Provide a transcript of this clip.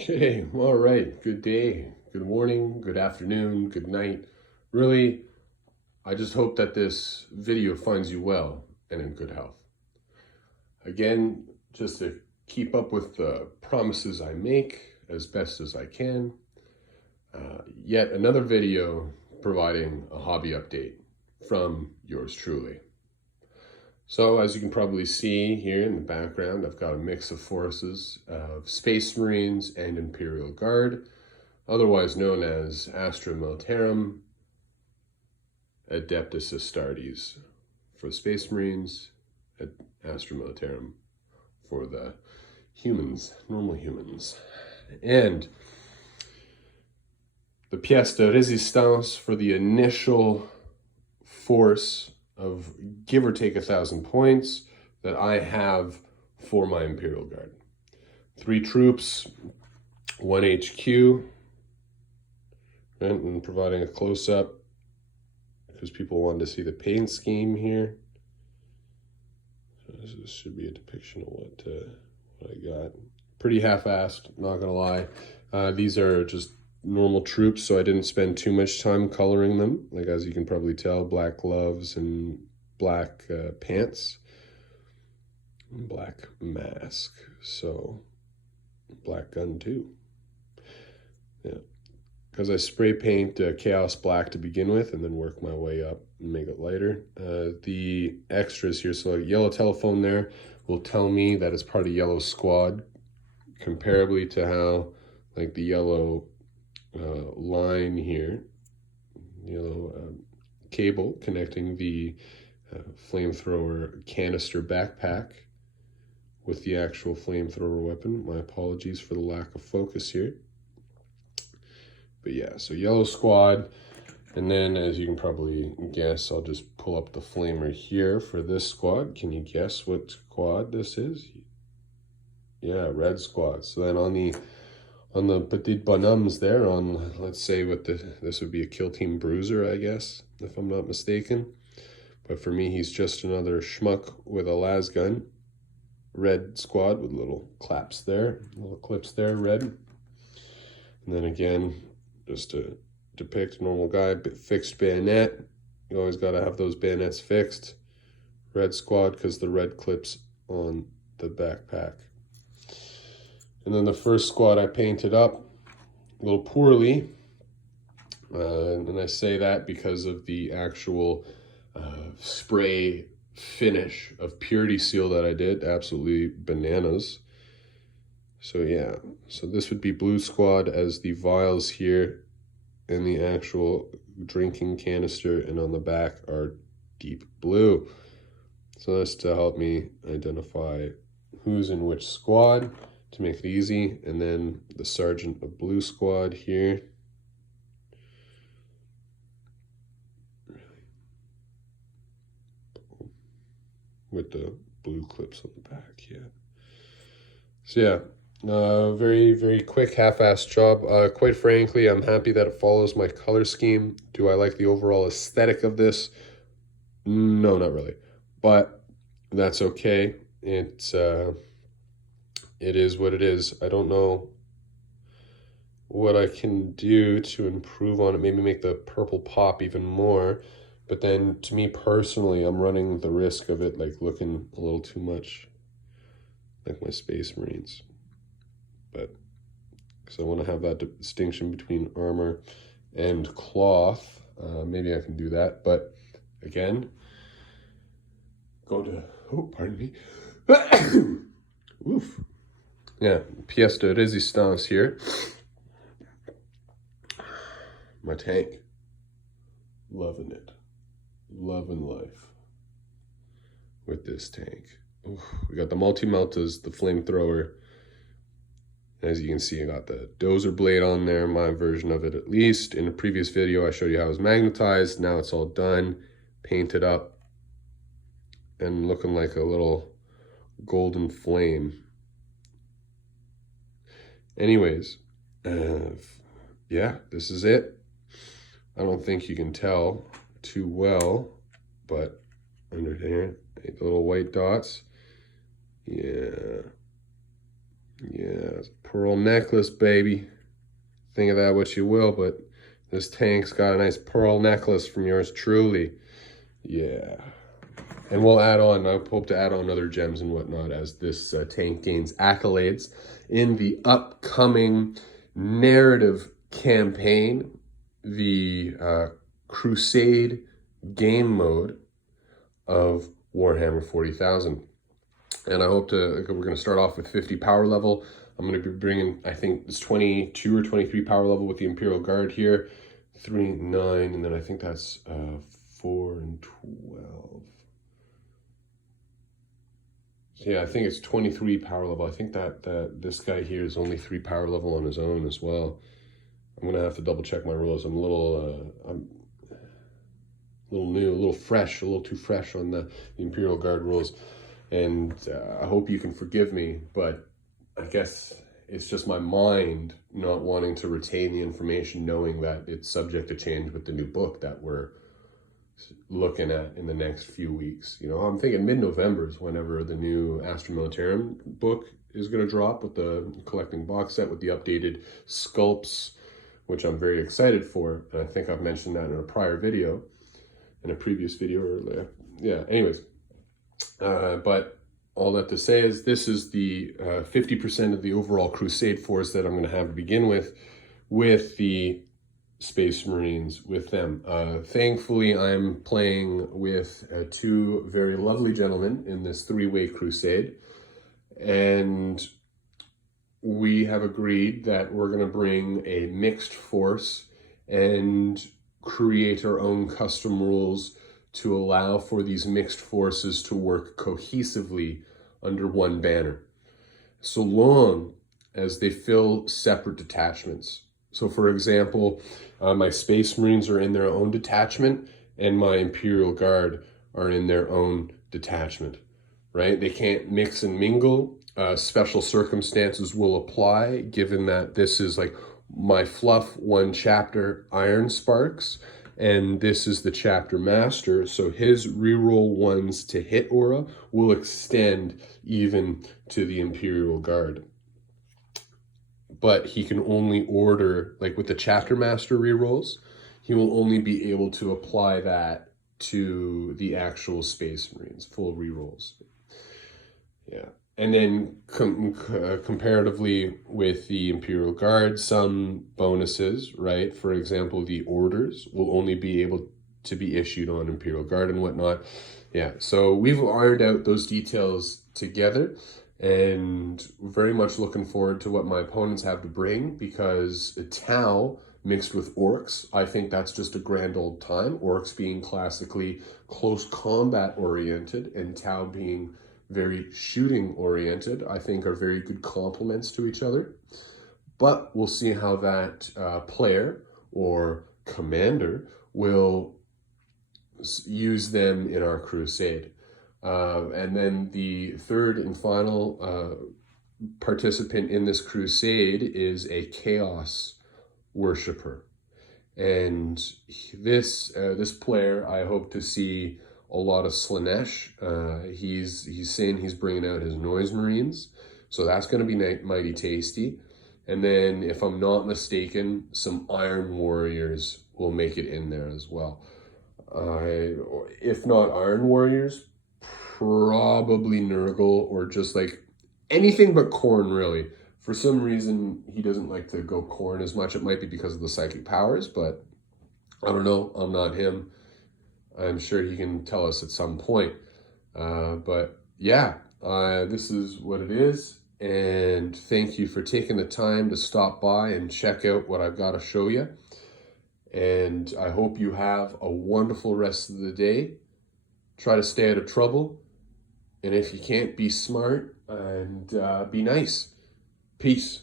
Okay, all right. Good day, good morning, good afternoon, good night. Really, I just hope that this video finds you well and in good health. Again, just to keep up with the promises I make as best as I can, yet another video providing a hobby update from yours truly. So as you can probably see here in the background, I've got a mix of forces of Space Marines and Imperial Guard, otherwise known as Astra Militarum Adeptus Astartes for the Space Marines, Astra Militarum for the humans, normal humans. And the pièce de résistance for the initial force of give or take 1,000 points that I have for my Imperial Guard. 3 troops, 1 HQ, and providing a close-up because people wanted to see the paint scheme here. So this should be a depiction of what I got. Pretty half-assed, not gonna lie. These are just normal troops, so I didn't spend too much time coloring them. Like, as you can probably tell, black gloves and black pants, and black mask, so black gun too. Yeah, because I spray paint Chaos Black to begin with and then work my way up and make it lighter. The extras here, so a yellow telephone there will tell me that it's part of Yellow Squad, comparably to how like the yellow line here, yellow cable connecting the flamethrower canister backpack with the actual flamethrower weapon. My apologies for the lack of focus here. But yeah, so Yellow Squad, and then as you can probably guess, I'll just pull up the flamer here for this squad. Can you guess what squad this is? Yeah, Red Squad. So then on the petit bonhommes there, on, let's say what this would be a Kill Team Bruiser, I guess, if I'm not mistaken. But for me, he's just another schmuck with a las gun. Red Squad with little claps there, little clips there, red. And then again, just to depict a normal guy, fixed bayonet. You always got to have those bayonets fixed. Red Squad, because the red clips on the backpack. And then the first squad I painted up a little poorly. And I say that because of the actual spray finish of Purity Seal that I did. Absolutely bananas. So yeah, so this would be Blue Squad, as the vials here and the actual drinking canister and on the back are deep blue. So that's to help me identify who's in which squad, to make it easy. And then the Sergeant of Blue Squad here. With the blue clips on the back, yeah. So yeah, very, very quick half-assed job. Quite frankly, I'm happy that it follows my color scheme. Do I like the overall aesthetic of this? No, not really. But that's okay. It is what it is. I don't know what I can do to improve on it. Maybe make the purple pop even more. But then, to me personally, I'm running the risk of it like looking a little too much like my Space Marines. But because I want to have that distinction between armor and cloth, maybe I can do that. But again, pardon me. Oof. Yeah, pièce de résistance here. My tank. Loving it. Loving life with this tank. Oof. We got the multi-meltas, the flamethrower. As you can see, I got the dozer blade on there, my version of it at least. In a previous video, I showed you how it was magnetized. Now it's all done, painted up, and looking like a little golden flame. Anyways, yeah, this is it. I don't think you can tell too well, but under here, the little white dots. Yeah. That's a pearl necklace, baby. Think of that what you will, but this tank's got a nice pearl necklace from yours truly. Yeah. And we'll add on, I hope to add on other gems and whatnot as this tank gains accolades in the upcoming narrative campaign, the Crusade game mode of Warhammer 40,000. And I hope to, we're going to start off with 50 power level. I'm going to be bringing, I think it's 22 or 23 power level with the Imperial Guard here. 3, 9, and then I think that's 4 and 12. So yeah, I think it's 23 power level. I think that this guy here is only 3 power level on his own as well. I'm going to have to double check my rules. I'm a little new, a little fresh, a little too fresh on the Imperial Guard rules. And I hope you can forgive me, but I guess it's just my mind not wanting to retain the information, knowing that it's subject to change with the new book that we're looking at in the next few weeks. You know, I'm thinking mid-November is whenever the new Astra Militarum book is going to drop, with the collecting box set with the updated sculpts, which I'm very excited for. And I think I've mentioned that in a prior video, in a previous video earlier. Yeah, anyways. But all that to say is this is the 50% of the overall Crusade force that I'm going to have to begin with the Space Marines, with them. Thankfully, I'm playing with 2 very lovely gentlemen in this 3-way Crusade, and we have agreed that we're going to bring a mixed force and create our own custom rules to allow for these mixed forces to work cohesively under one banner, so long as they fill separate detachments. So for example, my Space Marines are in their own detachment and my Imperial Guard are in their own detachment, right? They can't mix and mingle. Special circumstances will apply, given that this is like my Fluff 1 chapter Iron Sparks, and this is the chapter master, so his reroll 1s to hit aura will extend even to the Imperial Guard. But he can only order, like with the chapter master rerolls, he will only be able to apply that to the actual Space Marines, full rerolls. Yeah. And then comparatively with the Imperial Guard, some bonuses, right? For example, the orders will only be able to be issued on Imperial Guard and whatnot. Yeah, so we've ironed out those details together, and very much looking forward to what my opponents have to bring, because Tau mixed with Orcs, I think that's just a grand old time. Orcs being classically close combat oriented and Tau being very shooting oriented, I think are very good complements to each other. But we'll see how that player or commander will use them in our Crusade. And then the third and final participant in this Crusade is a Chaos Worshipper. And this player, I hope to see a lot of Slanesh. He's saying he's bringing out his Noise Marines, so that's going to be mighty tasty. And then, if I'm not mistaken, some Iron Warriors will make it in there as well. If not Iron Warriors, probably Nurgle, or just like anything but Khorne, really. For some reason, he doesn't like to go Khorne as much. It might be because of the psychic powers, but I don't know. I'm not him. I'm sure he can tell us at some point. But yeah, this is what it is. And thank you for taking the time to stop by and check out what I've got to show you. And I hope you have a wonderful rest of the day. Try to stay out of trouble. And if you can't, be smart and be nice. Peace.